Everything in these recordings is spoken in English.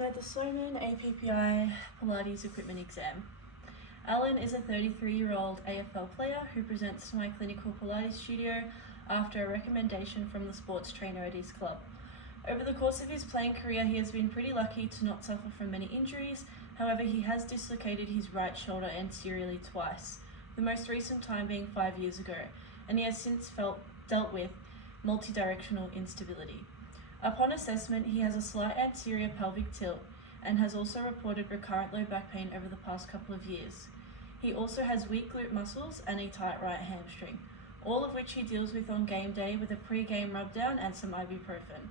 Samantha Sloman, Appi Pilates Equipment Exam. Alan is a 33-year-old AFL player who presents to my clinical Pilates studio after a recommendation from the sports trainer at his club. Over the course of his playing career, he has been pretty lucky to not suffer from many injuries. However, he has dislocated his right shoulder anteriorly twice, the most recent time being 5 years ago, and he has since dealt with multi-directional instability. Upon assessment, he has a slight anterior pelvic tilt and has also reported recurrent low back pain over the past couple of years. He also has weak glute muscles and a tight right hamstring, all of which he deals with on game day with a pre-game rub-down and some ibuprofen.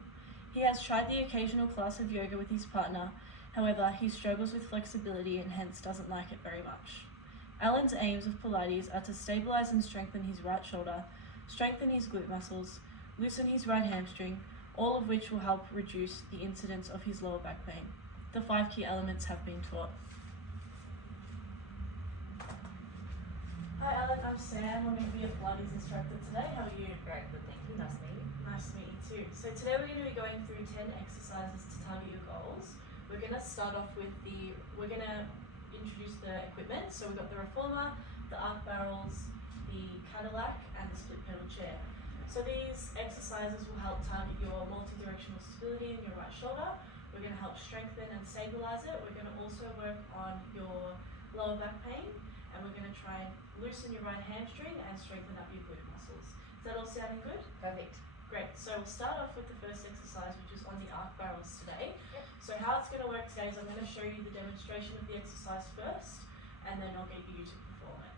He has tried the occasional class of yoga with his partner, however, he struggles with flexibility and hence doesn't like it very much. Alan's aims of Pilates are to stabilize and strengthen his right shoulder, strengthen his glute muscles, loosen his right hamstring, all of which will help reduce the incidence of his lower back pain. The 5 key elements have been taught. Hi Alan, I'm Sam. I'm going to be a Pilates instructor today. How are you? Very good, thank you. Nice to meet you. Nice to meet you too. So today we're going to be going through 10 exercises to target your goals. We're going to start off with we're going to introduce the equipment. So we've got the reformer, the arc barrels, the Cadillac, and the split pedal chair. So these exercises will help target your multi-directional stability in your right shoulder. We're going to help strengthen and stabilize it. We're going to also work on your lower back pain, and we're going to try and loosen your right hamstring and strengthen up your glute muscles. Is that all sounding good? Perfect. Great. So we'll start off with the first exercise, which is on the arc barrels today. Yep. So how it's going to work today is I'm going to show you the demonstration of the exercise first, and then I'll get you to perform it.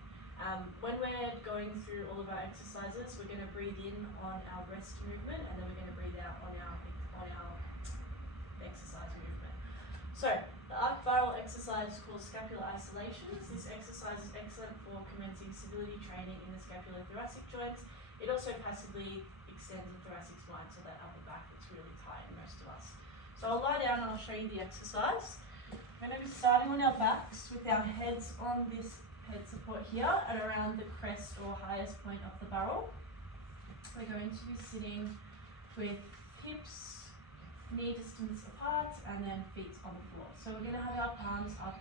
When we're going through all of our exercises, we're going to breathe in on our rest movement, and then we're going to breathe out on our exercise movement. So the arc barrel exercise is called scapular isolations. This exercise is excellent for commencing stability training in the scapulothoracic joints. It also passively extends the thoracic spine, so that upper back that's really tight in most of us. So I'll lie down and I'll show you the exercise. We're going to be starting on our backs with our heads on this head support here at around the crest or highest point of the barrel. We're going to be sitting with hips knee distance apart and then feet on the floor. So we're going to have our palms up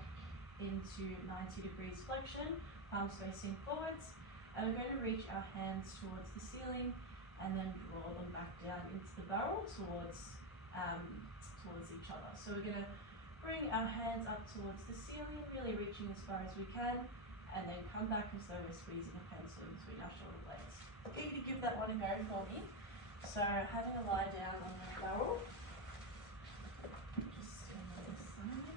into 90 degrees flexion, palms facing forwards, and we're going to reach our hands towards the ceiling and then draw them back down into the barrel towards each other. So we're going to bring our hands up towards the ceiling, really reaching as far as we can, and then come back as though we're squeezing a pencil between our shoulder blades. Get you to give that one a go for me. So having a lie down on the barrel, just stand on this side.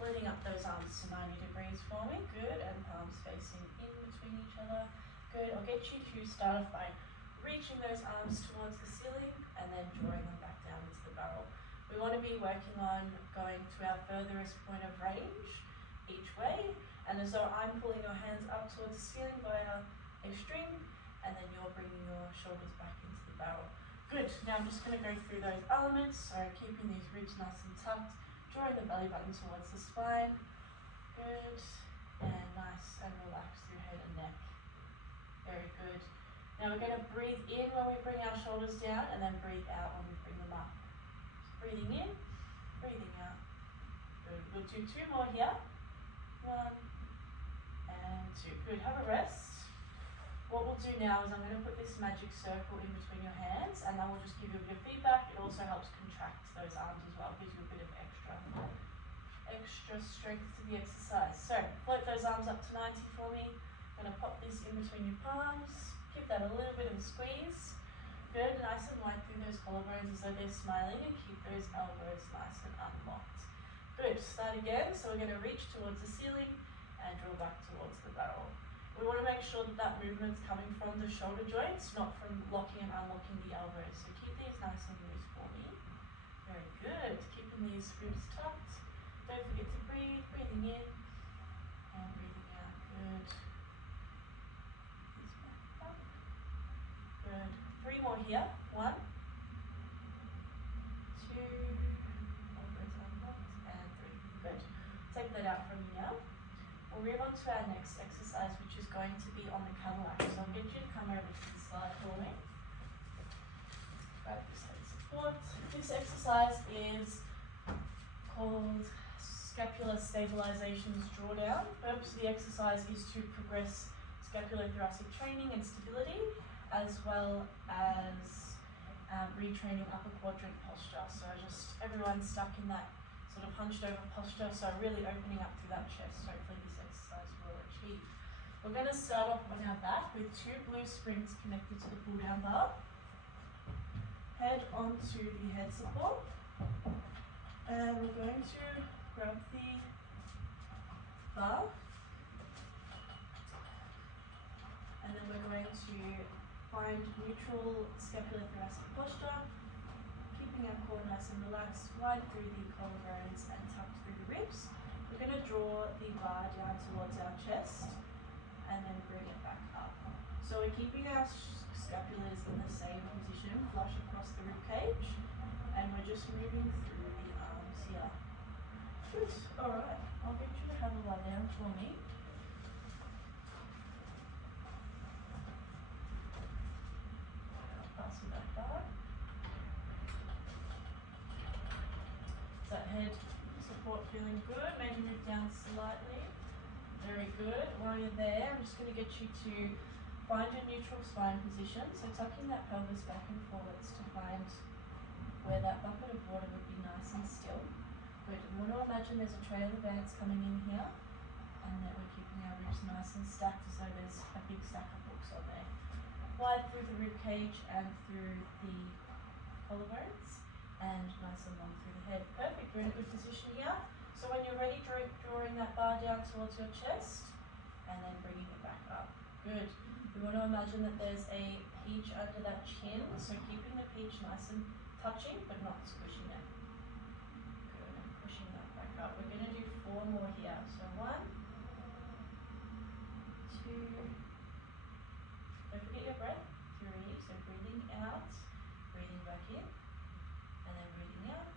Splitting up those arms to 90 degrees for me, good, and palms facing in between each other, good. I'll get you to start off by reaching those arms towards the ceiling and then drawing them back down into the barrel. We want to be working on going to our furthest point of range each way, and as though I'm pulling your hands up towards the ceiling via a string, and then you're bringing your shoulders back into the barrel. Good. Now I'm just going to go through those elements, so keeping these ribs nice and tucked, drawing the belly button towards the spine, good, and nice and relaxed through head and neck. Very good. Now we're going to breathe in when we bring our shoulders down, and then breathe out when we bring them up. So breathing in, breathing out. Good. We'll do 2 more here. 1 and 2. Good. Have a rest. What we'll do now is I'm going to put this magic circle in between your hands, and that will just give you a bit of feedback. It also helps contract those arms as well, gives you a bit of extra strength to the exercise. So float those arms up to 90 for me. I'm going to pop this in between your palms. Give that a little bit of a squeeze. Good. Nice and wide through those collarbones as though they're smiling, and keep those elbows nice and unlocked. Good. Start again. So we're going to reach towards the ceiling and draw back towards the barrel. We want to make sure that that movement's coming from the shoulder joints, not from locking and unlocking the elbows. So keep these nice and loose for me. Very good. Keeping these ribs tucked. Don't forget to breathe. Breathing in and breathing out. Good. These back up. Good. 3 more here. 1, 2. Elbows unlocked and 3. Good. Take that out from you now. We'll move on to our next exercise, which is going to be on the Cadillac. So I'll get you to come over to the slide for me. Grab this head support. What this exercise is called scapular stabilization's drawdown. The purpose of the exercise is to progress scapulothoracic training and stability, as well as retraining upper quadrant posture. So just everyone's stuck in that sort of hunched over posture, so really opening up through that chest. Hopefully this exercise will achieve. We're going to start off on our back with 2 blue springs connected to the pull down bar. Head onto the head support, and we're going to grab the bar, and then we're going to find neutral scapulothoracic posture, keeping our core nice and relaxed, wide through the collarbones and tucked through the ribs. We're going to draw the bar down towards our chest and then bring it back up. So we're keeping our scapulars in the same position, flush across the rib cage, and we're just moving through the arms here. Good. Alright, I'll get you to have a lie down for me. I'll pass you that bar. Is that head support feeling good? Maybe move down slightly. Very good. While you're there, I'm just going to get you to find your neutral spine position. So tucking that pelvis back and forwards to find where that bucket of water would be nice and still. Good. We want to imagine there's a tray of Advance coming in here, and that we're keeping our ribs nice and stacked as though there's a big stack of books on there. Wide through the rib cage and through the collarbones, and nice and long through the head. Perfect. We're in a good position here. So when you're ready, drawing that bar down towards your chest, and then bringing it back up. Good. We want to imagine that there's a peach under that chin, so keeping the peach nice and touching, but not squishing it. Good, and pushing that back up. We're going to do 4 more here. So 1, 2, don't forget your breath, 3, so breathing out, breathing back in, and then breathing out,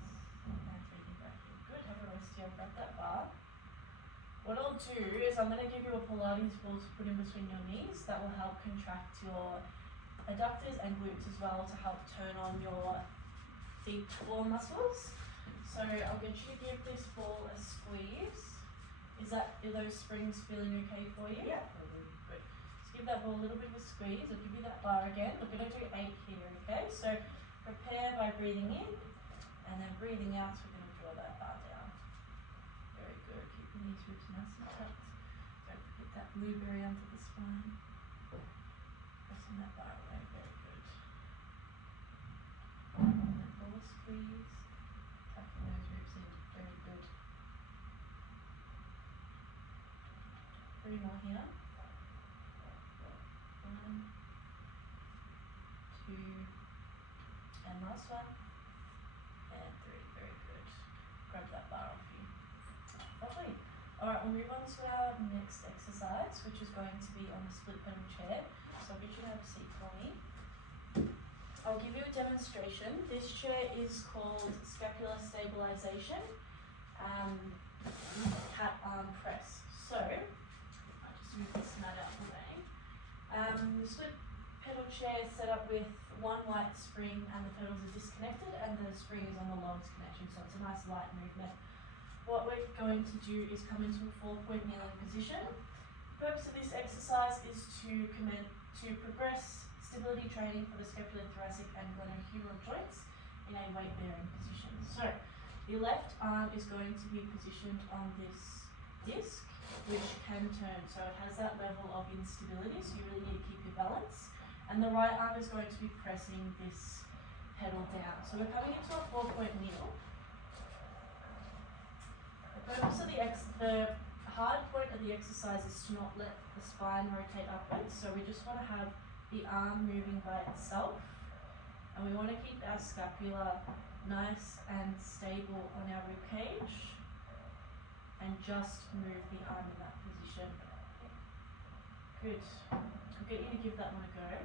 and breathing back in. Good, have a rest here, grab that bar. What I'll do is I'm going to give you a Pilates ball to put in between your knees. That will help contract your adductors and glutes as well to help turn on your deep core muscles. So I'll get you to give this ball a squeeze. Are those springs feeling okay for you? Yeah. Good. Just give that ball a little bit of a squeeze. I'll give you that bar again. We're going to do 8 here, okay? So prepare by breathing in, and then breathing out, so we're going to draw that bar down. Very good. Keeping these ribs nice and tucked. Don't forget that blueberry onto the spine. Pressing that bar away. Very good. And then ball squeeze. Tucking those ribs in. Very good. 3 more here. 1, 2, and last one. And 3. Very good. Grab that bar off you. Lovely. Alright, we'll move on to our next exercise, which is going to be on the split pedal chair. So I'll get you to have a seat for me. I'll give you a demonstration. This chair is called scapular stabilization, cat arm press. So, I'll just move this mat out of the way. The split pedal chair is set up with 1 white spring, and the pedals are disconnected, and the spring is on the longest connection, so it's a nice light movement. What we're going to do is come into a 4-point kneeling position. The purpose of this exercise is to progress stability training for the scapulothoracic and glenohumeral joints in a weight-bearing position. So, the left arm is going to be positioned on this disc, which can turn, so it has that level of instability, so you really need to keep your balance. And the right arm is going to be pressing this pedal down. So we're coming into a 4-point kneel. The purpose of the hard point of the exercise is to not let the spine rotate upwards, so we just want to have the arm moving by itself, and we want to keep our scapula nice and stable on our rib cage, and just move the arm in that position. Good. I'll get you to give that one a go.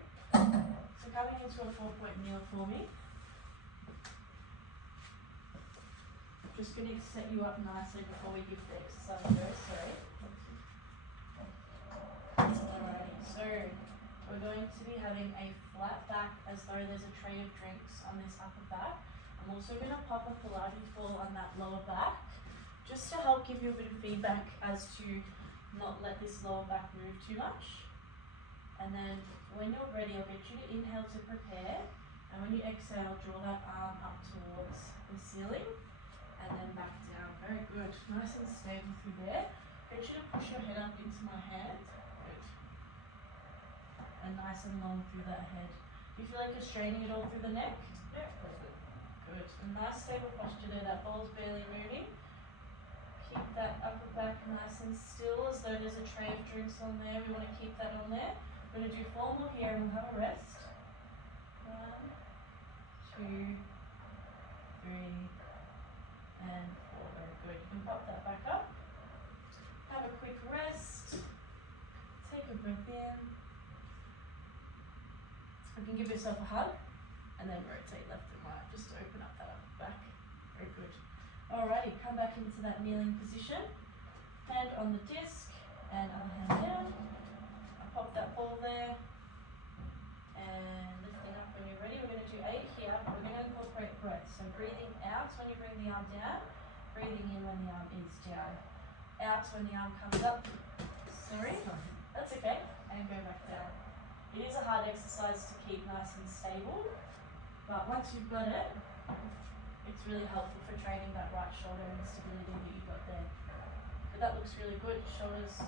So coming into a 4-point kneel for me. Just going to set you up nicely before we give the exercise a go, sorry. Alrighty, so we're going going to be having a flat back as though there's a tray of drinks on this upper back. I'm also going to pop a Pilates ball on that lower back, just to help give you a bit of feedback as to not let this lower back move too much. And then when you're ready, I'll get you to inhale to prepare, and when you exhale, draw that arm up towards the ceiling and then back down. Very good. Nice and stable through there. Get you to push your head up into my hand. Good. And nice and long through that head. Do you feel like you're straining it all through the neck? Yeah. Good. A nice stable posture there. That ball's barely moving. Keep that upper back nice and still as though there's a tray of drinks on there. We want to keep that on there. We're going to do 4 more here and we'll have a rest. 1, 2, 3, and 4. Very good. You can pop that back up. Have a quick rest. Take a breath in. You can give yourself a hug and then rotate left and right just to open up that upper back. Very good. Alrighty, come back into that kneeling position. Hand on the disc and other hand down. I'll pop that ball there. And lifting up when you're ready. We're going to do 8 here, but we're going to incorporate breath. So breathing out when you bring the arm down. Breathing in when the arm is down. Out when the arm comes up. Sorry, that's okay. And go back down. It is a hard exercise to keep nice and stable, but once you've got it, it's really helpful for training that right shoulder and stability that you've got there. But that looks really good. Shoulders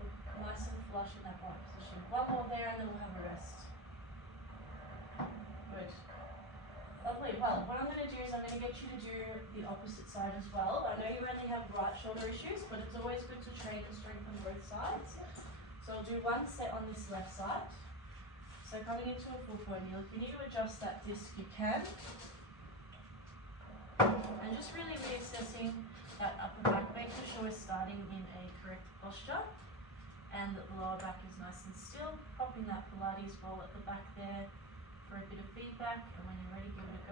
look nice and flush in that right position. 1 more there and then we'll have a rest. Good. Lovely. Well, what I'm going to do is I'm going to get you to do the opposite side as well. I know you only have right shoulder issues, but it's always good to train and strengthen both sides. So I'll do 1 set on this left side. So coming into a full forward kneel, if you need to adjust that disc, you can. And just really reassessing that upper back, making sure we're starting in a correct posture and that the lower back is nice and still. Popping that Pilates ball at the back there for a bit of feedback, and when you're ready, give it a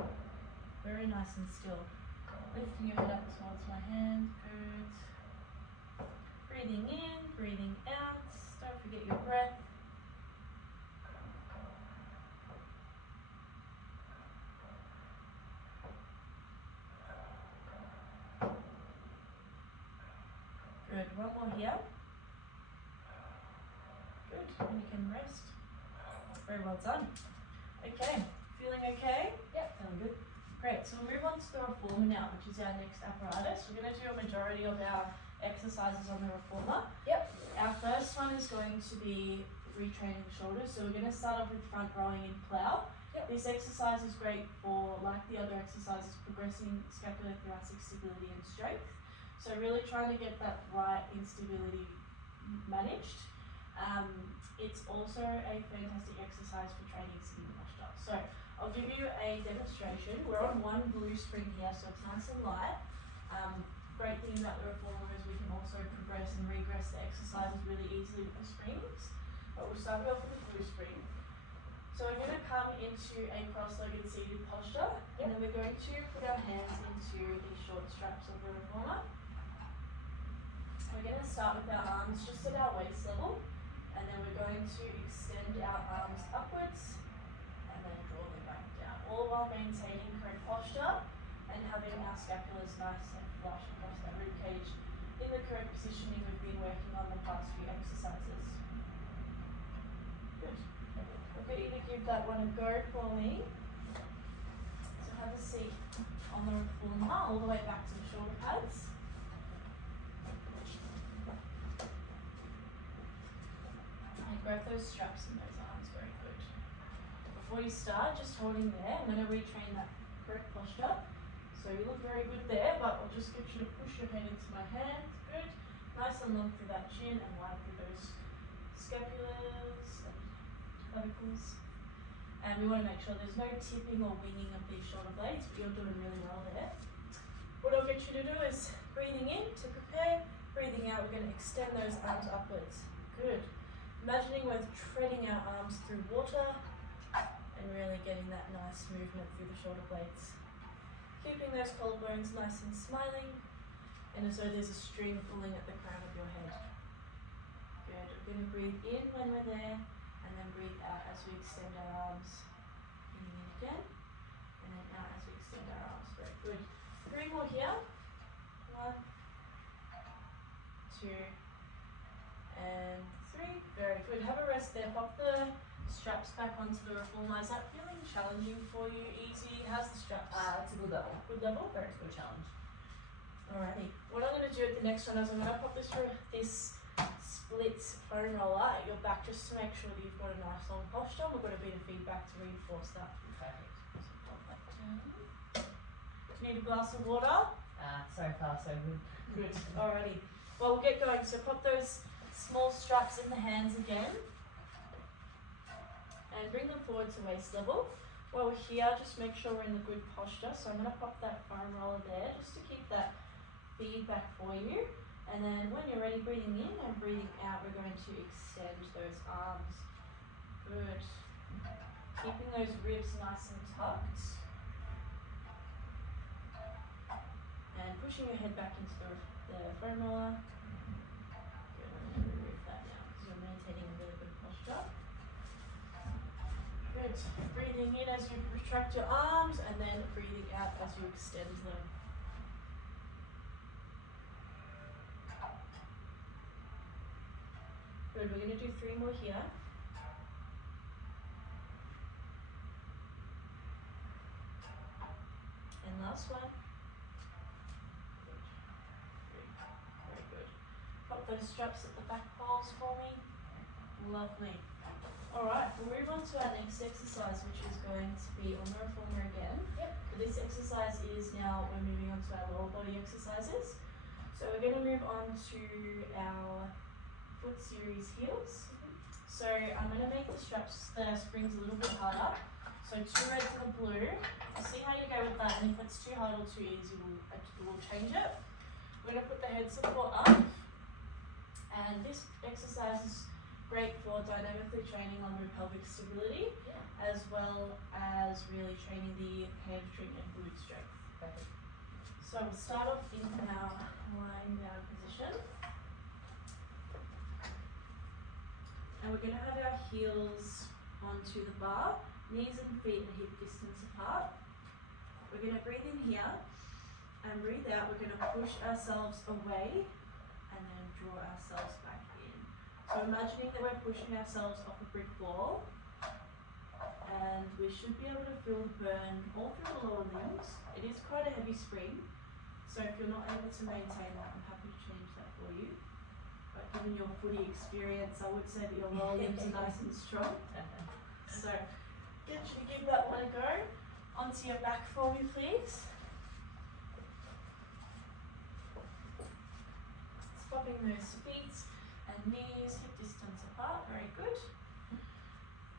go. Very nice and still. Lifting your head up towards my hand. Good. Breathing in, breathing out. Don't forget your breath. Good. 1 more here. Good. And you can rest. Very well done. Okay. Feeling okay? Yep. Feeling good. Great. So we'll move on to the reformer now, which is our next apparatus. We're going to do a majority of our exercises on the reformer. Yep. Our first one is going to be retraining shoulders. So we're going to start off with front rowing in plow. Yep. This exercise is great for, like the other exercises, progressing scapulothoracic stability and strength. So really trying to get that right instability managed. It's also a fantastic exercise for training sitting posture. So I'll give you a demonstration. We're on 1 glue spring here, so it's nice and light. Great thing about the reformer is we can also progress and regress the exercises really easily with the springs. But we'll start off with the glue spring. So we're going to come into a cross-legged seated posture, and then we're going to put our hands into the short straps of the reformer. We're going to start with our arms just at our waist level, and then we're going to extend our arms upwards and then draw them back down, all while maintaining correct posture and having our scapulas nice and flush across that rib cage in the correct positioning we've been working on the past few exercises. Good. I'll get you to give that one a go for me. So have a seat on the reformer all the way back to the shoulder pads. And grab those straps in those arms, very good. Before you start, just holding there, I'm going to retrain that correct posture. So you look very good there, but I'll just get you to push your head into my hands. Good. Nice and long through that chin and wide through those scapulas and clavicles. And we want to make sure there's no tipping or winging of these shoulder blades, but you're doing really well there. What I'll get you to do is breathing in to prepare, breathing out, we're going to extend those arms upwards. Good. Imagining we're treading our arms through water and really getting that nice movement through the shoulder blades. Keeping those collarbones nice and smiling, and as though there's a string pulling at the crown of your head. breathe in when we're there, and then breathe out as we extend our arms. In again, and then out as we extend our arms. Very good. 3 more here. 1, 2, and 3. Very good. Have a rest there. Pop the straps back onto the reformer. Is that feeling challenging for you? Easy? How's the straps? It's a good level. Good level? Very good challenge. Alrighty. What I'm going to do at the next one is I'm going to pop this split foam roller at your back just to make sure that you've got a nice long posture. We've got a bit of feedback to reinforce that. Perfect. So pop that down. Do you need a glass of water? So far so good. Good. Alrighty. Well, we'll get going. So pop those small straps in the hands again. And bring them forward to waist level. While we're here, just make sure we're in a good posture. So I'm going to pop that foam roller there just to keep that feedback for you. And then when you're ready, breathing in and breathing out, we're going to extend those arms. Good. Keeping those ribs nice and tucked. And pushing your head back into the foam roller. Good. I'm going to remove that now because you're maintaining a really good posture. Good. Breathing in as you retract your arms and then breathing out as you extend them. Good. We're going to do 3 more here. And last one. Good. 3. Very good. Pop those straps at the back poles for me. Lovely. Alright, we'll move on to our next exercise, which is going to be on the reformer again. Yep. But this exercise is now, we're moving on to our lower body exercises. So we're going to move on to our foot series heels. So I'm going to make the springs a little bit harder. So 2 reds and a blue. I'll see how you go with that, and if it's too hard or too easy, we'll change it. We're going to put the head support up. And this exercise is great for dynamically training lumbar-pelvic stability, as well as really training the hamstring and glute strength. Perfect. So we'll start off in our lying down position. And we're going to have our heels onto the bar, knees and feet at hip distance apart. We're going to breathe in here and breathe out. We're going to push ourselves away and then draw ourselves back in. So imagining that we're pushing ourselves off a brick wall, and we should be able to feel the burn all through the lower limbs. It is quite a heavy spring, so if you're not able to maintain that, I'm happy to change that for you. But given your footy experience, I would say that your lower limbs are nice and strong. So give that one a go. Onto your back for me, please. Swapping those feet and knees hip distance apart. Very good.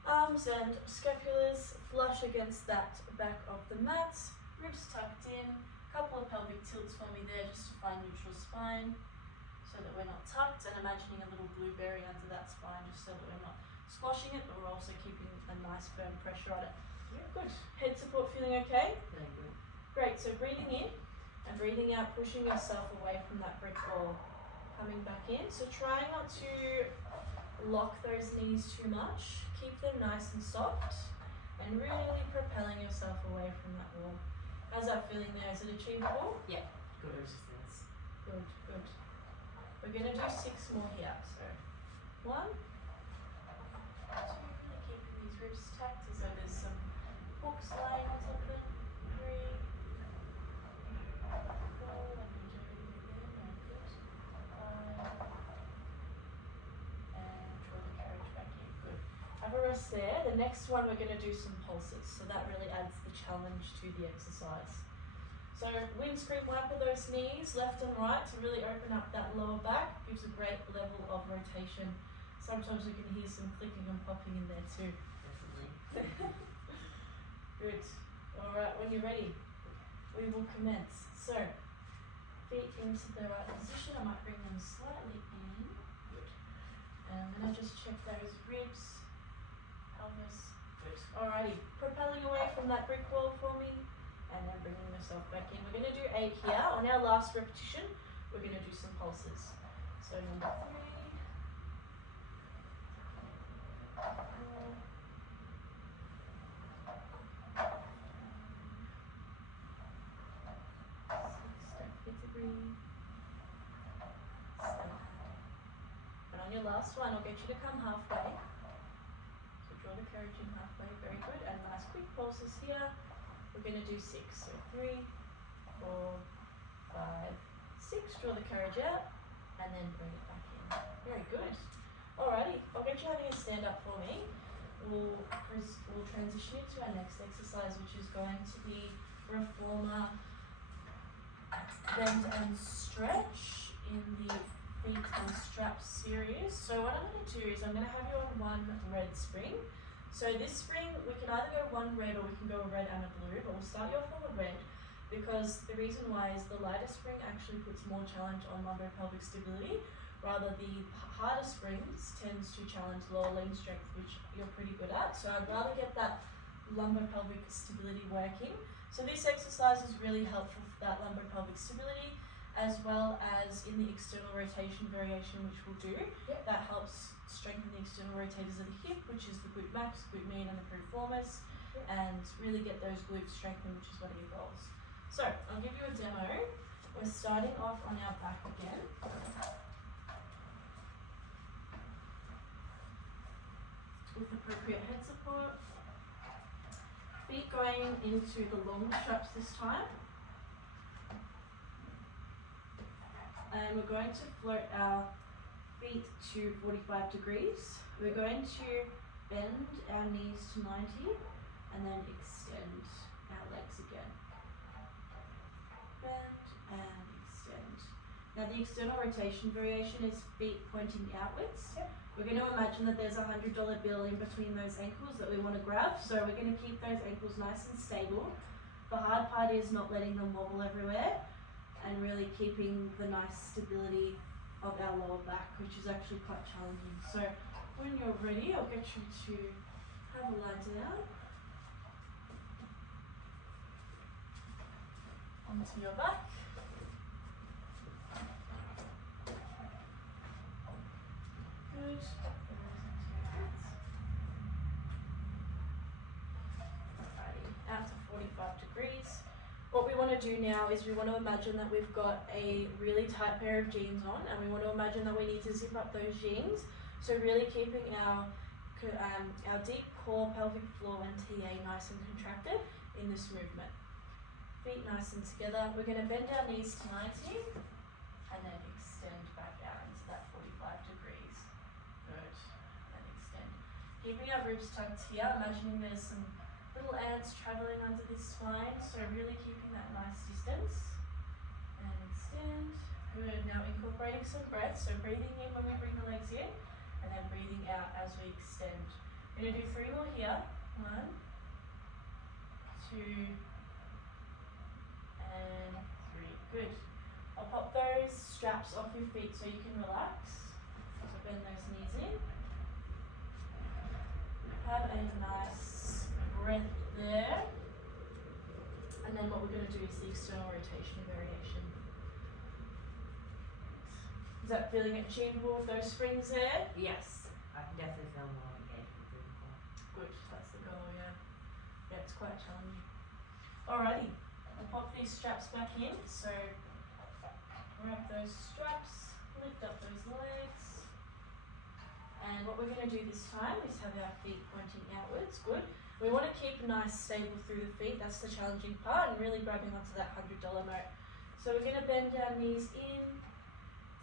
Arms and scapulars flush against that back of the mat. Ribs tucked in. Couple of pelvic tilts for me there just to find neutral spine so that we're not tucked, and imagining a little blueberry under that spine just so that we're not squashing it, but we're also keeping a nice firm pressure on it. Yeah. Good. Head support feeling okay? Feeling good. Great. So breathing in and breathing out, pushing yourself away from that brick wall. Coming back in. So try not to lock those knees too much. Keep them nice and soft and really propelling yourself away from that wall. How's that feeling there? Is it achievable? Yeah. Good resistance. Good, good. We're going to do 6 more here. So 1, 2, really keeping these ribs tucked as though there's some hooks lying on top of them. 3, 4, let me do it again. Very good. 5, and draw the carriage back in. Good. Have a rest there. The next one we're going to do some pulses, so that really adds the challenge to the exercise. So windscreen wiper those knees left and right to really open up that lower back. Gives a great level of rotation. Sometimes we can hear some clicking and popping in there too. Definitely. Good. Alright, when you're ready, we will commence. So, feet into the right position. I might bring them slightly in. Good. And then I just check those ribs, pelvis. Good. Alrighty, propelling away from that brick wall for me. And then bringing myself back in. We're going to do 8 here. On our last repetition, we're going to do some pulses. So number 3, on your last one, I'll get you to come halfway. So draw the carriage in halfway, very good. And nice quick pulses here. We're going to do 6. So 3, 4, 5, 6. Draw the carriage out and then bring it back in. Very good. Alrighty, I'll get you having a stand up for me. We'll transition into our next exercise, which is going to be reformer bend and stretch in the feet and straps series. So what I'm going to do is I'm going to have you on one red spring. So this spring we can either go one red or we can go a red and a blue, but we'll start you off on the red because the reason why is the lighter spring actually puts more challenge on lumbar-pelvic stability, rather the harder springs tends to challenge lower leg strength, which you're pretty good at. So I'd rather get that lumbar-pelvic stability working. So this exercise is really helpful for that lumbar-pelvic stability, as well as in the external rotation variation, which we'll do. Yep. That helps strengthen the external rotators of the hip, which is the glute max, glute median, and the piriformis, and really get those glutes strengthened, which is one of your goals. So I'll give you a demo. We're starting off on our back again. With appropriate head support. Feet going into the long straps this time. And we're going to float our feet to 45 degrees. We're going to bend our knees to 90 and then extend our legs again. Bend and extend. Now the external rotation variation is feet pointing outwards. Yep. We're going to imagine that there's a $100 bill in between those ankles that we want to grab. So we're going to keep those ankles nice and stable. The hard part is not letting them wobble everywhere and really keeping the nice stability of our lower back, which is actually quite challenging. So when you're ready, I'll get you to have a lie down onto your back. Good. Alrighty, out to 45 degrees. What we want to do now is we want to imagine that we've got a really tight pair of jeans on, and we want to imagine that we need to zip up those jeans. So really keeping our deep core, pelvic floor and TA nice and contracted in this movement. Feet nice and together. We're going to bend our knees to 90 and then extend back out into that 45 degrees. Good. And extend. Keeping our ribs tucked here, imagining there's some little ants traveling under this spine, so really keeping that nice distance. And extend. Good. Now incorporating some breath, so breathing in when we bring the legs in, and then breathing out as we extend. We're going to do 3 more here. 1, 2, and 3. Good. I'll pop those straps off your feet so you can relax. So bend those knees in. Have a nice breath there. And then what we're going to do is the external rotation variation. Is that feeling achievable with those springs there? Yes, I can definitely feel more engagement through the core. Good, that's the goal, yeah. Yeah, it's quite challenging. Alrighty, I'll pop these straps back in. So grab those straps, lift up those legs. And what we're going to do this time is have our feet pointing outwards. Good. We want to keep nice, stable through the feet. That's the challenging part, and really grabbing onto that $100 note. So we're going to bend our knees in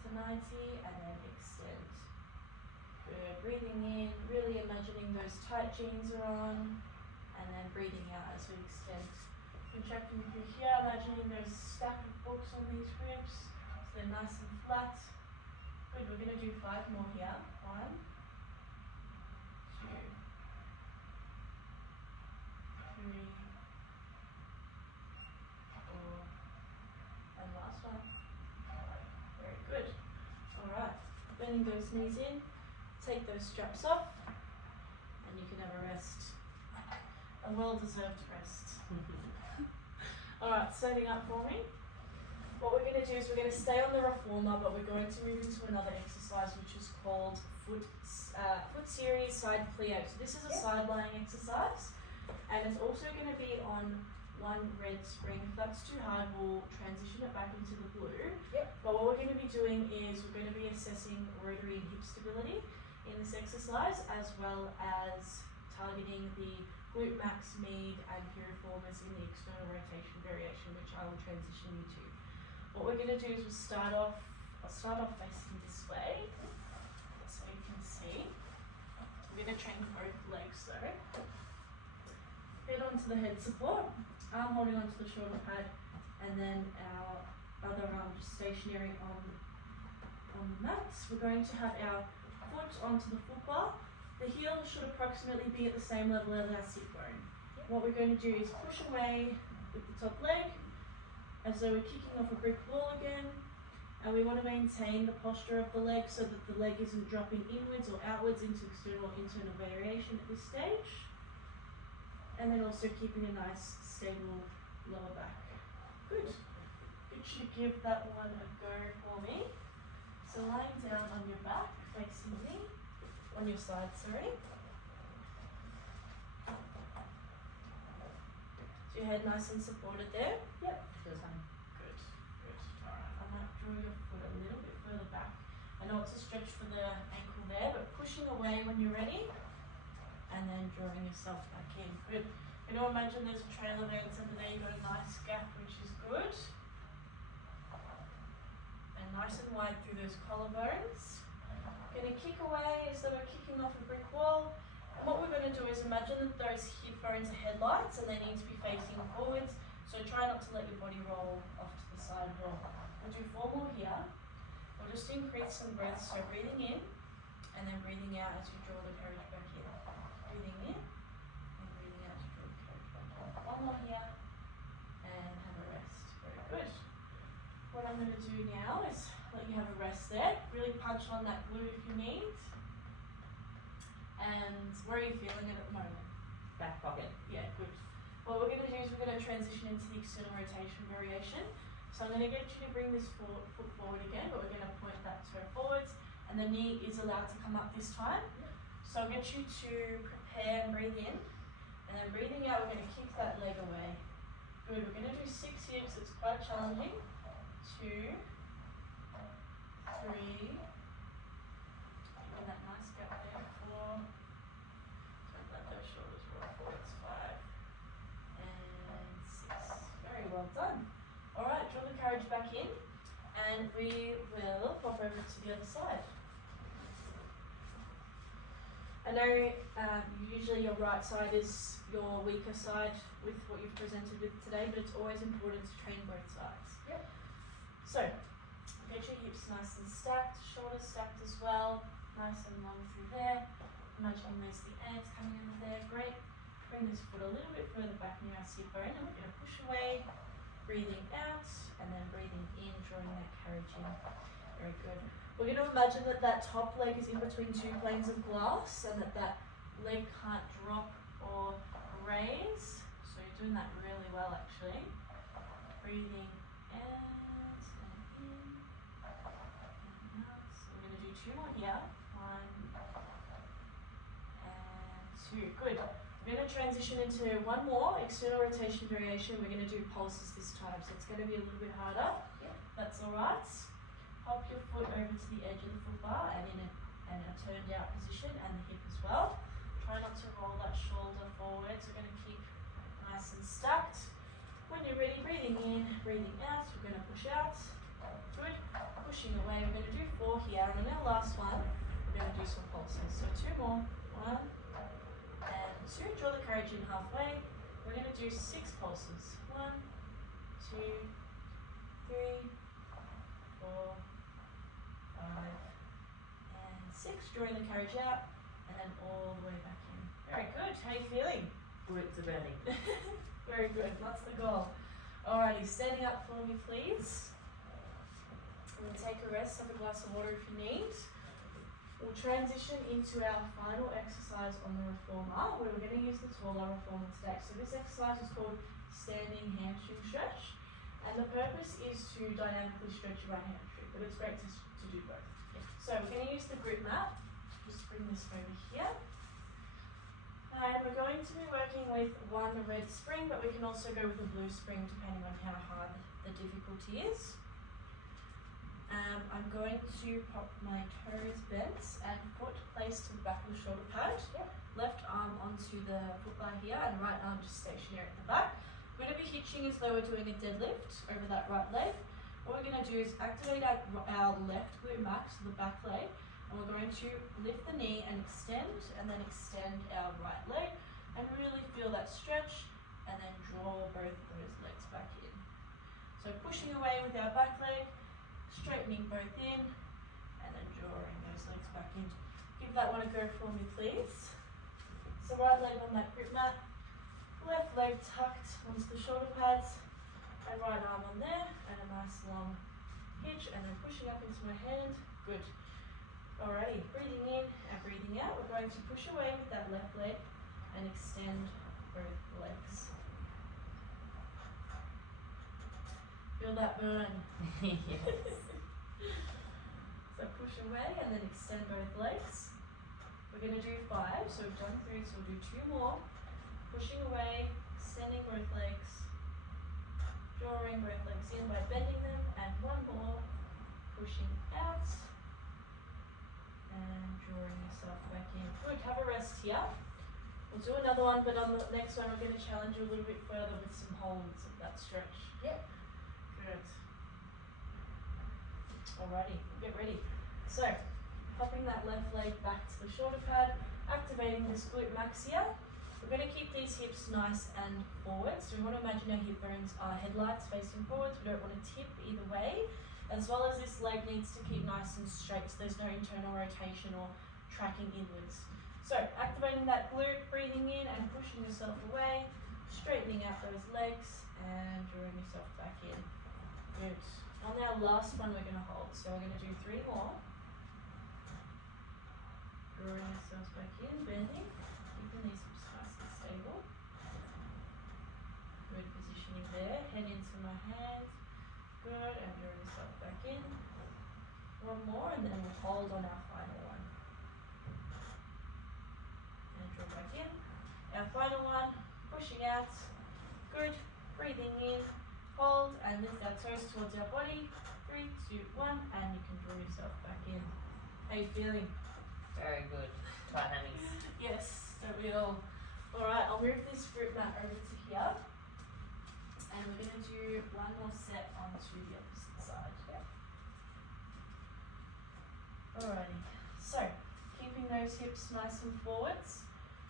to 90 and then extend. Good. Breathing in, really imagining those tight jeans are on, and then breathing out as we extend. Contracting through here, imagining those stack of books on these ribs, so they're nice and flat. Good. We're going to do 5 more here. 1, 2, 3, 4, and last one. Very good. Alright, bending those knees in, take those straps off, and you can have a rest. A well-deserved rest. Alright, standing up for me. What we're going to do is we're going to stay on the reformer, but we're going to move into another exercise which is called foot series side plio. So this is a side lying exercise, and it's also going to be on one red spring. If that's too hard, we'll transition it back into the blue. Yep. But what we're going to be doing is we're going to be assessing rotary and hip stability in this exercise, as well as targeting the glute max, med and piriformis in the external rotation variation, which I will transition you to. What we're going to do is I'll start off facing this way, so you can see. We're going to train both legs though. Head onto the head support, arm holding onto the shoulder pad, and then our other arm just stationary on the mats. We're going to have our foot onto the foot bar. The heel should approximately be at the same level as our sit bone. What we're going to do is push away with the top leg, as though we're kicking off a brick wall again, and we want to maintain the posture of the leg so that the leg isn't dropping inwards or outwards into external or internal variation at this stage. And then also keeping a nice stable lower back. Good. Get you to give that one a go for me. So lying down on your back, facing me, on your side, sorry. Is your head nice and supported there? Yep. Feels fine. Good, good. Alright, I might draw your foot a little bit further back. I know it's a stretch for the ankle there, but pushing away when you're ready, and then drawing yourself back in. Good. You know, imagine there's a trail of ants under there, you've got a nice gap, which is good. And nice and wide through those collarbones. Going to kick away as though we're kicking off a brick wall. And what we're going to do is imagine that those hip bones are headlights and they need to be facing forwards. So try not to let your body roll off to the side at all. We'll do 4 more here. We'll just increase some breaths. So breathing in and then breathing out as you draw the courage back in. Breathing in and breathing out to draw the courage back in. 1 more here and have a rest. Very good. What I'm going to do now is let you have a rest there. Really punch on that glute if you need. And where are you feeling it at the moment? Back pocket. Yeah, good. What we're going to do is we're going to transition into the external rotation variation. So I'm going to get you to bring this foot forward again, but we're going to point that toe forwards, and the knee is allowed to come up this time. So I'll get you to prepare and breathe in, and then breathing out, we're going to kick that leg away. Good. We're going to do 6 hips. It's quite challenging. 2, 3, keeping that nice gap there, 4, don't let those shoulders roll forwards, 5, and 6. Very well done. Alright, draw the courage back in, and we will pop over to the other side. I know usually your right side is your weaker side with what you've presented with today, but it's always important to train both sides. Yep. So, get your hips nice and stacked, shoulders stacked as well, nice and long through there. Imagining there's the ants coming in there, great. Bring this foot a little bit further back near our sit bone, and we're going to push away, breathing out, and then breathing in, drawing that courage in. Very good. We're going to imagine that that top leg is in between 2 planes of glass, and that leg can't drop or raise. So you're doing that really well actually. Breathing out. So we're going to do 2 more here. 1 and 2. Good. We're going to transition into 1 more external rotation variation. We're going to do pulses this time, so it's going to be a little bit harder. Yep. That's alright. Hop your foot over to the edge of the foot bar and in a turned out position, and the hip as well. Try not to roll that shoulder forwards. We're going to keep nice and stacked. When you're ready, breathing in, breathing out. We're going to push out. Good. Pushing away. We're going to do 4 here, and on our last one, we're going to do some pulses. So 2 more. 1 and 2. Draw the courage in halfway. We're going to do 6 pulses. 1, 2, 3, 4, 5, and 6. Drawing the courage out, and then all the way back in. Very good. How are you feeling? Glutes are burning. Very good. That's the goal. Alrighty, standing up for me, please. We'll take a rest, have a glass of water if you need. We'll transition into our final exercise on the reformer, where we're going to use the taller reformer today. So this exercise is called standing hamstring stretch, and the purpose is to dynamically stretch your right hamstring, but it's great to do both. So we're going to use the grip mat. Just bring this over here. And we're going to be working with one red spring, but we can also go with a blue spring depending on how hard the difficulty is. I'm going to pop my toes bent and foot placed to the back of the shoulder pad. Yep. Left arm onto the foot bar here and right arm just stationary at the back. We're going to be hitching as though we're doing a deadlift over that right leg. What we're going to do is activate our left glute max to the back leg, and we're going to lift the knee and then extend our right leg and really feel that stretch and then draw both of those legs back in. So pushing away with our back leg, straightening both in, and then drawing those legs back in. Give that one a go for me, please. So right leg on that grip mat, left leg tucked onto the shoulder pads, and right arm on there, and a nice long hitch, and then pushing up into my hand. Good. Alrighty, breathing in and breathing out. We're going to push away with that left leg and extend both legs. Feel that burn. Yes. So push away and then extend both legs. We're going to do 5, so we've done 3, so we'll do 2 more. Pushing away, extending both legs, drawing both legs in by bending them, and 1 more, pushing out, and drawing yourself back in. Good, have a rest here. We'll do another one, but on the next one we're going to challenge you a little bit further with some holds of that stretch. Yep. Good. Alrighty, get ready. So, popping that left leg back to the shoulder pad, activating this glute max here. We're going to keep these hips nice and forward. So we want to imagine our hip bones are headlights facing forwards. We don't want to tip either way. As well as this leg needs to keep nice and straight so there's no internal rotation or tracking inwards. So, activating that glute, breathing in and pushing yourself away, straightening out those legs and drawing yourself back in. Good. On our last one we're going to hold, so we're going to do 3 more. Drawing ourselves back in, bending, keeping these hips nice and stable. Good positioning there, head into my hands. Good, and drawing yourself back in. 1 more and then we'll hold on our final one. And draw back in. Our final one, pushing out. Good, breathing in. Hold and lift our toes towards our body. 3, 2, 1, and you can draw yourself back in. How you feeling? Very good. Tight hammies. Yes, don't we all? Alright, I'll move this grip mat over to here. And we're going to do 1 more set onto the opposite side. Yeah. Alrighty, so keeping those hips nice and forwards.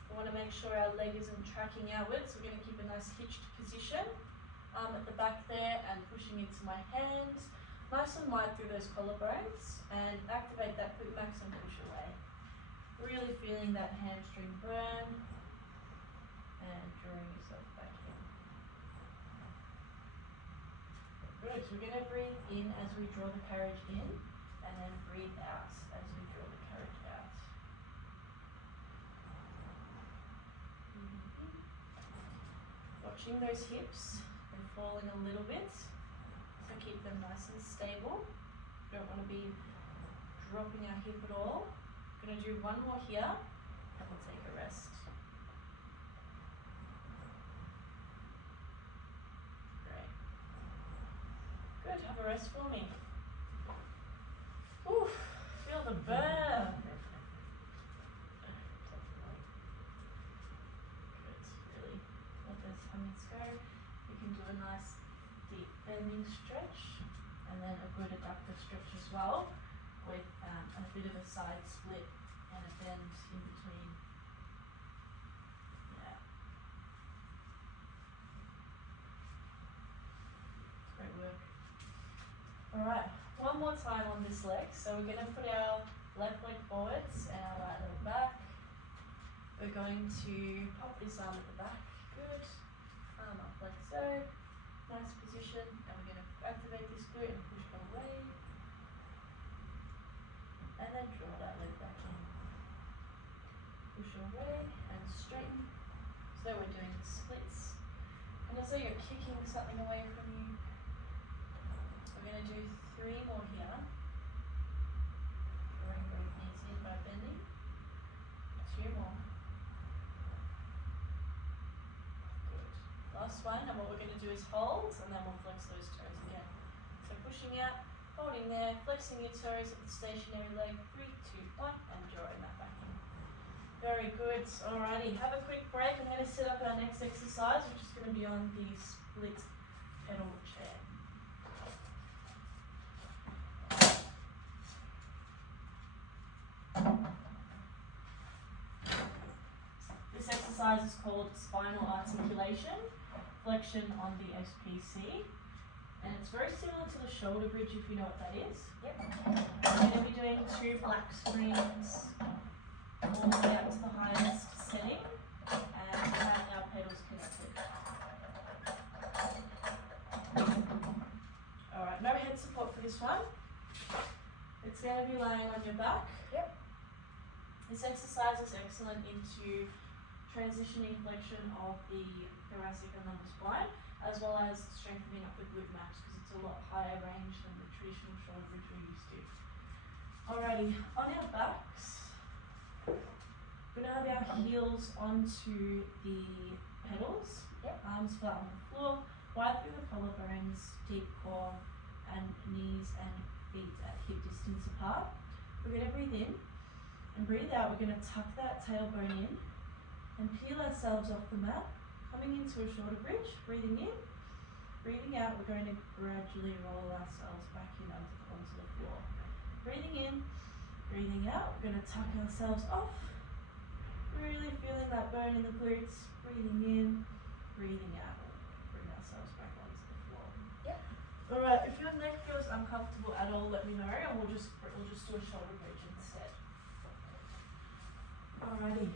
We want to make sure our leg isn't tracking outwards. We're going to keep a nice hitched position. At the back there and pushing into my hands, nice and wide through those collarbones, and activate that glute max and push away. Really feeling that hamstring burn and drawing yourself back in. Good, so we're going to breathe in as we draw the carriage in and then breathe out as we draw the carriage out. Watching those hips. Falling a little bit, so keep them nice and stable. Don't want to be dropping our hip at all. Going to do 1 more here and we'll take a rest. Great. Good, have a rest for me. Ooh, feel the burn. Good, really let those tummies go. You can do a nice deep bending stretch and then a good adductor stretch as well with a bit of a side split and a bend in between. Yeah. Great work. Alright, 1 more time on this leg. So we're going to put our left leg forwards and our right leg back. We're going to pop this arm at the back. Good. Arm up like so, nice position, and we're going to activate this glute and push away, and then draw that leg back in. Push away and straighten, so we're doing splits, and as though you're kicking something away from you. We're going to do 3 more here, drawing both knees in by bending, 2 more. spine, and what we're going to do is hold, and then we'll flex those toes again. So pushing out, holding there, flexing your toes at the stationary leg, 3, 2, 1, and drawing that back in. Very good. Alrighty, have a quick break. I'm going to set up our next exercise, which is going to be on the split pedal chair. This exercise is called spinal articulation, flexion on the SPC, and it's very similar to the shoulder bridge if you know what that is. Yep. We're going to be doing 2 black springs all the way up to the highest setting, and we have our pedals connected. Alright, no head support for this one. It's going to be laying on your back. Yep. This exercise is excellent into transitioning flexion of the thoracic and lumbar spine, as well as strengthening up the glute max because it's a lot higher range than the traditional shoulder bridge we're used to. Alrighty, on our backs, we're going to have our heels onto the pedals, arms flat on the floor, wide through the collarbones, deep core, and knees and feet at hip distance apart. We're going to breathe in and breathe out. We're going to tuck that tailbone in and peel ourselves off the mat, coming into a shoulder bridge, breathing in, breathing out. We're going to gradually roll ourselves back in onto the floor. Breathing in, breathing out. We're going to tuck ourselves off, really feeling that bone in the glutes, breathing in, breathing out. Bring ourselves back onto the floor. Yep. Alright, if your neck feels uncomfortable at all, let me know, and we'll just do a shoulder bridge instead. Alrighty.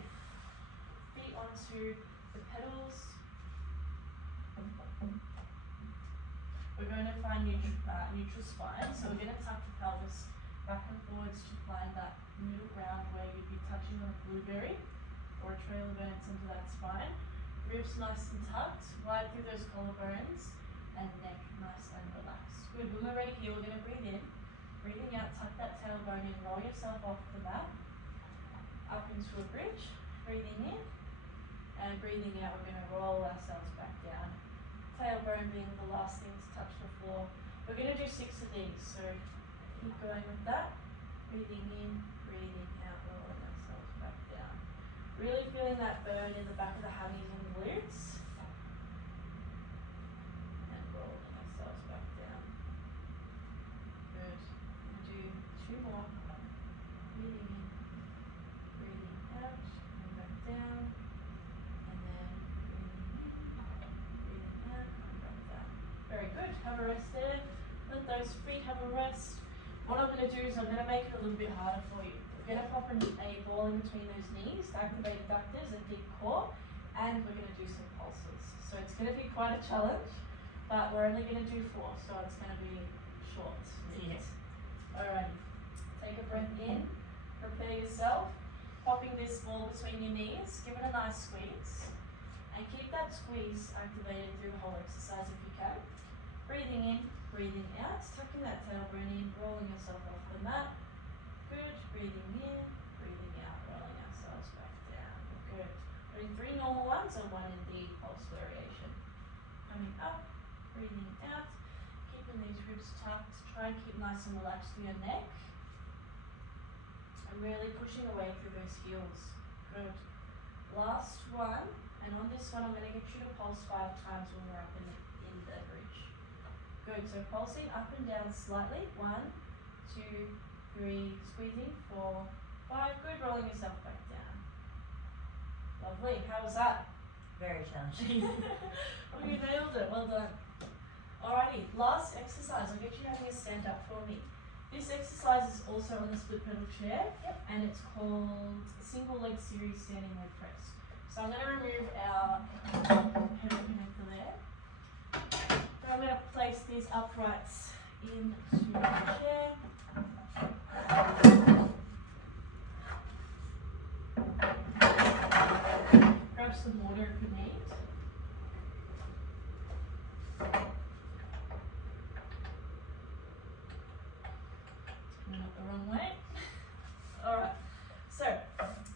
Feet onto the pedals. We're going to find neutral spine, so we're going to tuck the pelvis back and forwards to find that middle ground where you'd be touching on a blueberry or a trail of ants into that spine. Ribs nice and tucked, wide through those collarbones, and neck nice and relaxed. Good, when we're ready here, we're going to breathe in, breathing out, tuck that tailbone in, roll yourself off the mat, up into a bridge, breathing in, and breathing out, we're going to roll ourselves back down. Tailbone being the last thing to touch the floor. We're going to do 6 of these, so keep going with that. Breathing in, breathing out, rolling ourselves back down. Really feeling that burn in the back of the hammies and glutes. And rolling ourselves back down. Good. We'll do 2 more. Breathing in, breathing out, and back down. And then breathing in, breathing out, and back down. Very good. Have a rest there. Let those feet have a rest. What I'm going to do is I'm going to make it a little bit harder for you. We're going to pop a ball in between those knees, activate adductors and deep core, and we're going to do some pulses. So it's going to be quite a challenge, but we're only going to do 4, so it's going to be short. Yes. Alright, take a breath in, prepare yourself, popping this ball between your knees, give it a nice squeeze, and keep that squeeze activated through the whole exercise if you can. Breathing in, breathing out, tucking that tailbone in, rolling yourself off the mat. Good. Breathing in, breathing out, rolling ourselves back down. Good. Doing 3 normal ones and 1 in the pulse variation. Coming up, breathing out, keeping these ribs tucked. Try and keep nice and relaxed through your neck. And really pushing away through those heels. Good. Last one, and on this one I'm going to get you to pulse 5 times when we're up in the bridge. Good, so pulsing up and down slightly. 1, 2, 3, squeezing, 4, 5. Good, rolling yourself back down. Lovely, how was that? Very challenging. Oh, you nailed it, well done. Alrighty, last exercise, I'll get you having a stand up for me. This exercise is also on the split pedal chair, and it's called single leg series standing leg press. So I'm going to remove our pedal connector there. I'm going to place these uprights into the chair. Grab some water if you need. Went up the wrong way. Alright, so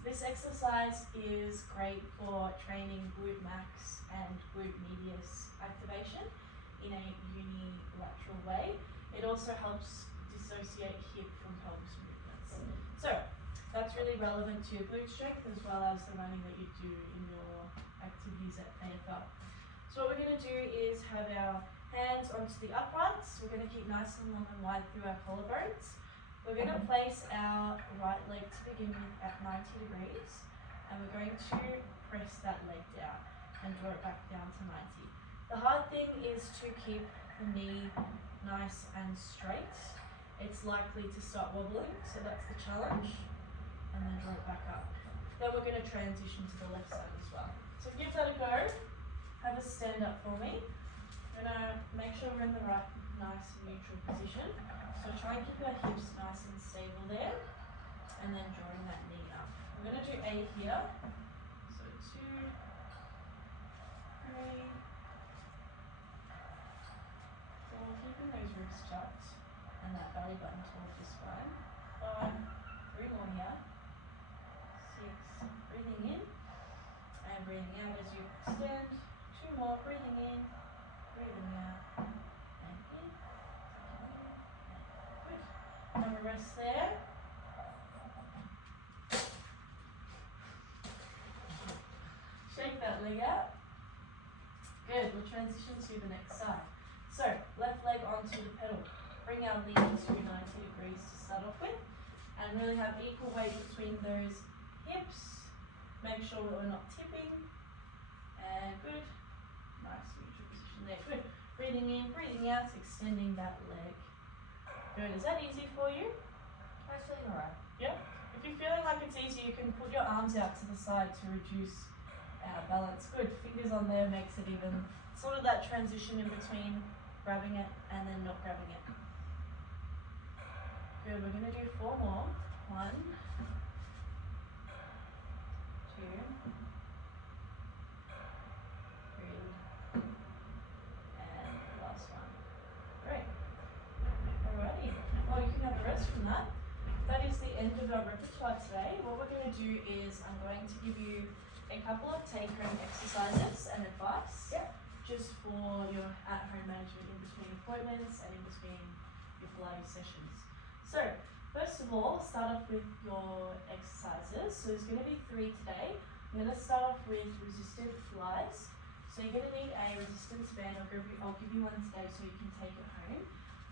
this exercise exercise is great for training glute max and glute medius activation in a unilateral way. It also helps dissociate hip from pelvis movements. So that's really relevant to your glute strength as well as the running that you do in your activities at AFL. So what we're going to do is have our hands onto the uprights. We're going to keep nice and long and wide through our collarbones. We're going to place our right leg to begin with at 90 degrees, and we're going to press that leg down and draw it back down to 90. The hard thing is to keep the knee nice and straight. It's likely to start wobbling, so that's the challenge. And then draw it back up. Then we're going to transition to the left side as well. So give that a go. Have a stand up for me. We're going to make sure we're in the right, nice and neutral position. So try and keep our hips nice and stable there. And then drawing that knee up. We're going to do 8 here. So 2, 3, 4, keeping those ribs tucked and that belly button towards the spine. 5, 3 more here. 6, breathing in and breathing out as you extend. 2 more, breathing in, breathing out, and in, good. Have a rest there. Shake that leg out. Good, we'll transition to the next side. So, left leg onto the pedal. Bring our knee to 90 degrees to start off with. And really have equal weight between those hips. Make sure that we're not tipping. And good. Nice neutral position there. Good. Breathing in, breathing out, extending that leg. Good. Is that easy for you? That's feeling alright. Yeah. If you're feeling like it's easy, you can put your arms out to the side to reduce balance. Good. Fingers on there makes it even sort of that transition in between grabbing it and then not grabbing it. Good. We're going to do 4 more. 1, 2, 3, and last one. Great. Alrighty. Well, you can have a rest from that. That is the end of our repertoire today. What we're going to do is I'm going to give you a couple of take-home exercises and advice just for your at-home management in between appointments and in between your Pilates sessions. So, first of all, start off with your exercises. So there's going to be 3 today. I'm going to start off with resistant flies. So you're going to need a resistance band. I'll give you one today so you can take it home.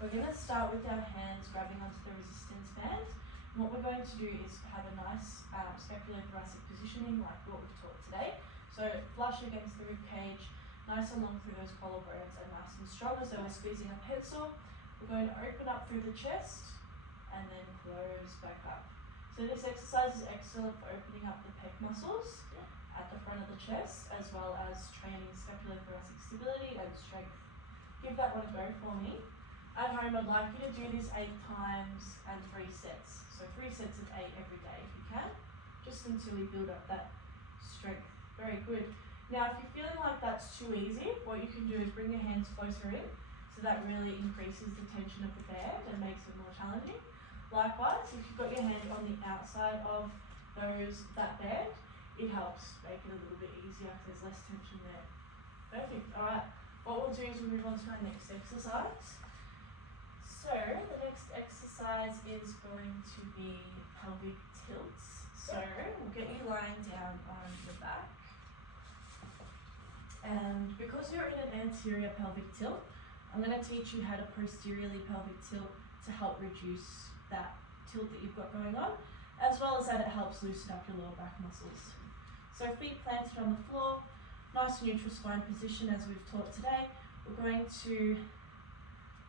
We're going to start with our hands grabbing onto the resistance band. And what we're going to do is have a nice scapulothoracic positioning like what we've taught today. So flush against the rib cage, nice and long through those collarbones and nice and strong as though we're squeezing a pencil. We're going to open up through the chest and then close back up. So this exercise is excellent for opening up the pec muscles at the front of the chest as well as training scapulothoracic stability and strength. Give that one a go for me. At home, I'd like you to do this 8 times and 3 sets. So 3 sets of 8 every day if you can, just until we build up that strength. Very good. Now, if you're feeling like that's too easy, what you can do is bring your hands closer in, so that really increases the tension of the band and makes it more challenging. Likewise, if you've got your hand on the outside of that band, it helps make it a little bit easier because there's less tension there. Perfect. Alright, what we'll do is we'll move on to our next exercise. So, the next exercise is going to be pelvic tilts. So, we'll get you lying down on the back. And because you're in an anterior pelvic tilt, I'm going to teach you how to posteriorly pelvic tilt to help reduce that tilt that you've got going on, as well as that it helps loosen up your lower back muscles. So feet planted on the floor, nice neutral spine position as we've taught today. We're going to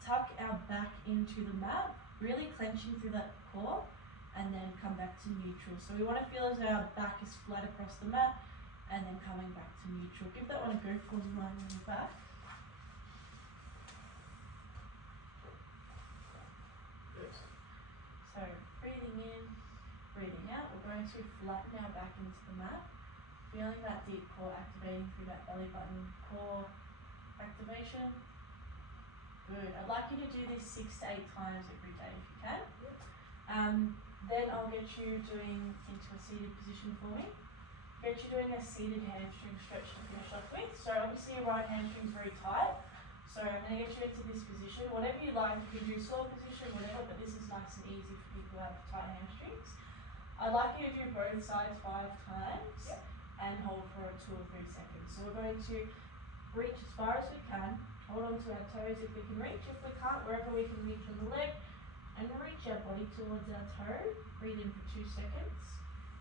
tuck our back into the mat, really clenching through that core, and then come back to neutral. So we want to feel as though our back is flat across the mat, and then coming back to neutral. Give that one a go for me, lying on your back. Good. So breathing in, breathing out. We're going to flatten our back into the mat, feeling that deep core activating through that belly button core activation. Good. I'd like you to do this 6 to 8 times every day if you can. Then I'll get you doing into a seated position for me. get you doing a seated hamstring stretch to finish off with. So obviously your right hamstring is very tight. So I'm going to get you into this position. Whatever you like, you can do slow position, whatever, but this is nice and easy for people who have tight hamstrings. I'd like you to do both sides 5 times and hold for 2 or 3 seconds. So we're going to reach as far as we can, hold on to our toes if we can reach. If we can't, wherever we can reach on the leg, and reach our body towards our toe. Breathe in for 2 seconds,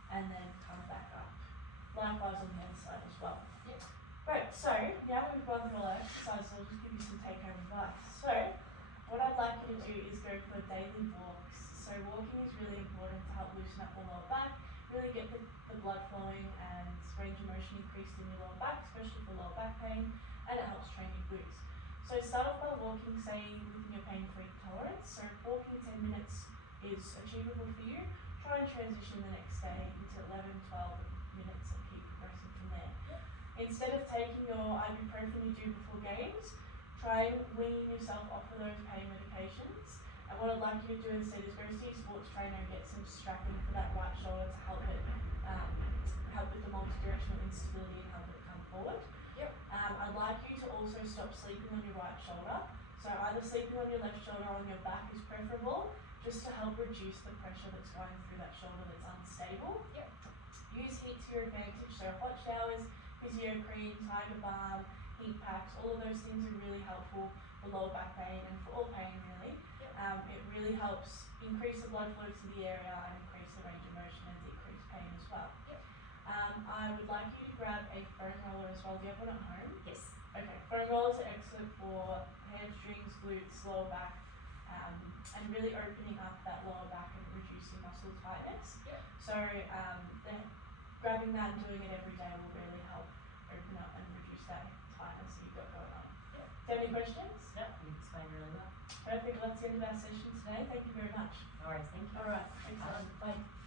and then come back up. Likewise on the other side as well. Great, so now that we've gone through all our exercises, I'll just give you some take-home advice. So, what I'd like you to do is go for daily walks. So walking is really important to help loosen up the lower back, really get the blood flowing and range of motion increased in your lower back, especially for lower back pain, and it helps train your glutes. So start off by walking, say, within your pain-free tolerance. So if walking 10 minutes is achievable for you, try and transition the next day into 11, 12 minutes and keep progressing from there. Instead of taking your ibuprofen you do before games, try weaning yourself off of those pain medications. And what I'd like you to do instead is go see your sports trainer and get some strapping for that right shoulder to help it, help with the multi-directional instability and help it come forward. I'd like you to also stop sleeping on your right shoulder. So either sleeping on your left shoulder or on your back is preferable, just to help reduce the pressure that's going through that shoulder that's unstable. Use heat to your advantage, so hot showers, physio cream, tiger balm, heat packs, all of those things are really helpful for lower back pain and for all pain really. It really helps increase the blood flow to the area and increase the range of motion and decrease pain as well. I would like you to grab a foam roller as well. Do you have one at home? Yes. Okay, foam rollers are excellent for hamstrings, glutes, lower back, and really opening up that lower back and reducing muscle tightness. So grabbing that and doing it every day will really help open up and reduce that tightness that you've got going on. Do you have any questions? No, you explained really well. Perfect, well, that's the end of our session today. Thank you very much. No worries, thank you. Alright, excellent. Bye.